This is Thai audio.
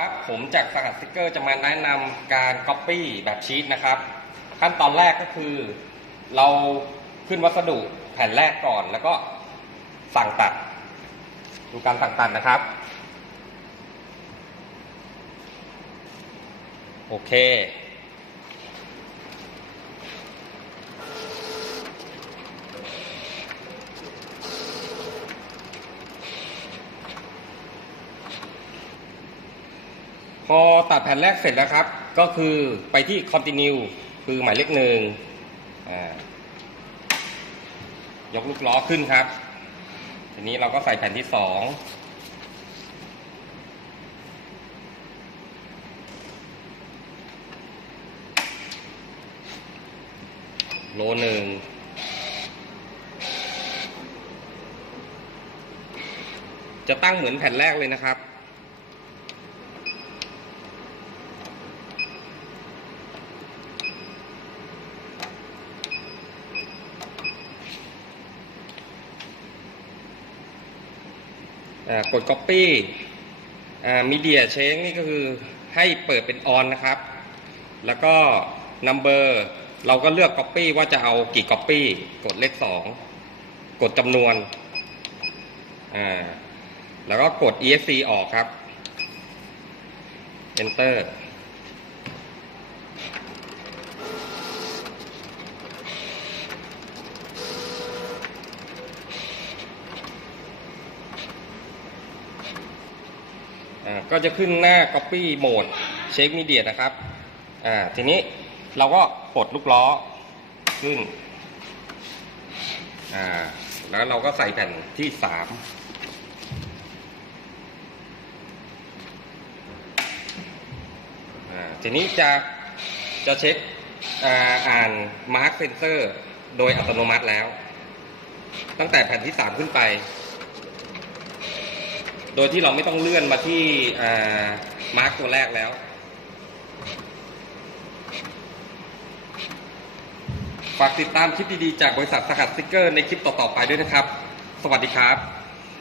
ครับผมจากสหัสสติกเกอร์จะมาแนะนำการ Copy แบบชีตนะครับ ขั้นตอนแรกก็คือ เราขึ้นวัสดุแผ่นแรกก่อนแล้วก็สั่งตัด ดูการสั่งตัดนะครับ โอเค อตัดแผ่นแรกเสร็จแล้วครับ ก็คือไปที่ continue คือหมายเลขหนึ่งยกลูกล้อขึ้นครับ ทีนี้เราก็ใส่แผ่นที่สองโลหนึ่งจะตั้งเหมือนแผ่นแรกเลยนะครับ กด Copy Media Change นี่ก็คือให้เปิดเป็น On นะครับ แล้วก็ Number เราก็เลือก Copy ว่าจะเอากี่ Copy กดเลข 2 กดจำนวน แล้วก็กด ESC ออกครับ Enter ก็จะขึ้นหน้า Copy Mode Check Media นะครับอ่าทีนี้เราก็ปลดลูกล้อขึ้นอ่าแล้วเราก็ใส่แผ่นที่สามทีนี้จะจะเช็คอ่าอ่าน Mark Sensor โดยอัตโนมัติแล้ว ตั้งแต่แผ่นที่สามขึ้นไป โดยที่เราไม่ต้องเลื่อนมาที่มาร์กตัวแรกแล้ว ฝากติดตามคลิปดีๆ จากบริษัทสหัสสติกเกอร์ในคลิปต่อๆไปด้วยนะครับ สวัสดีครับ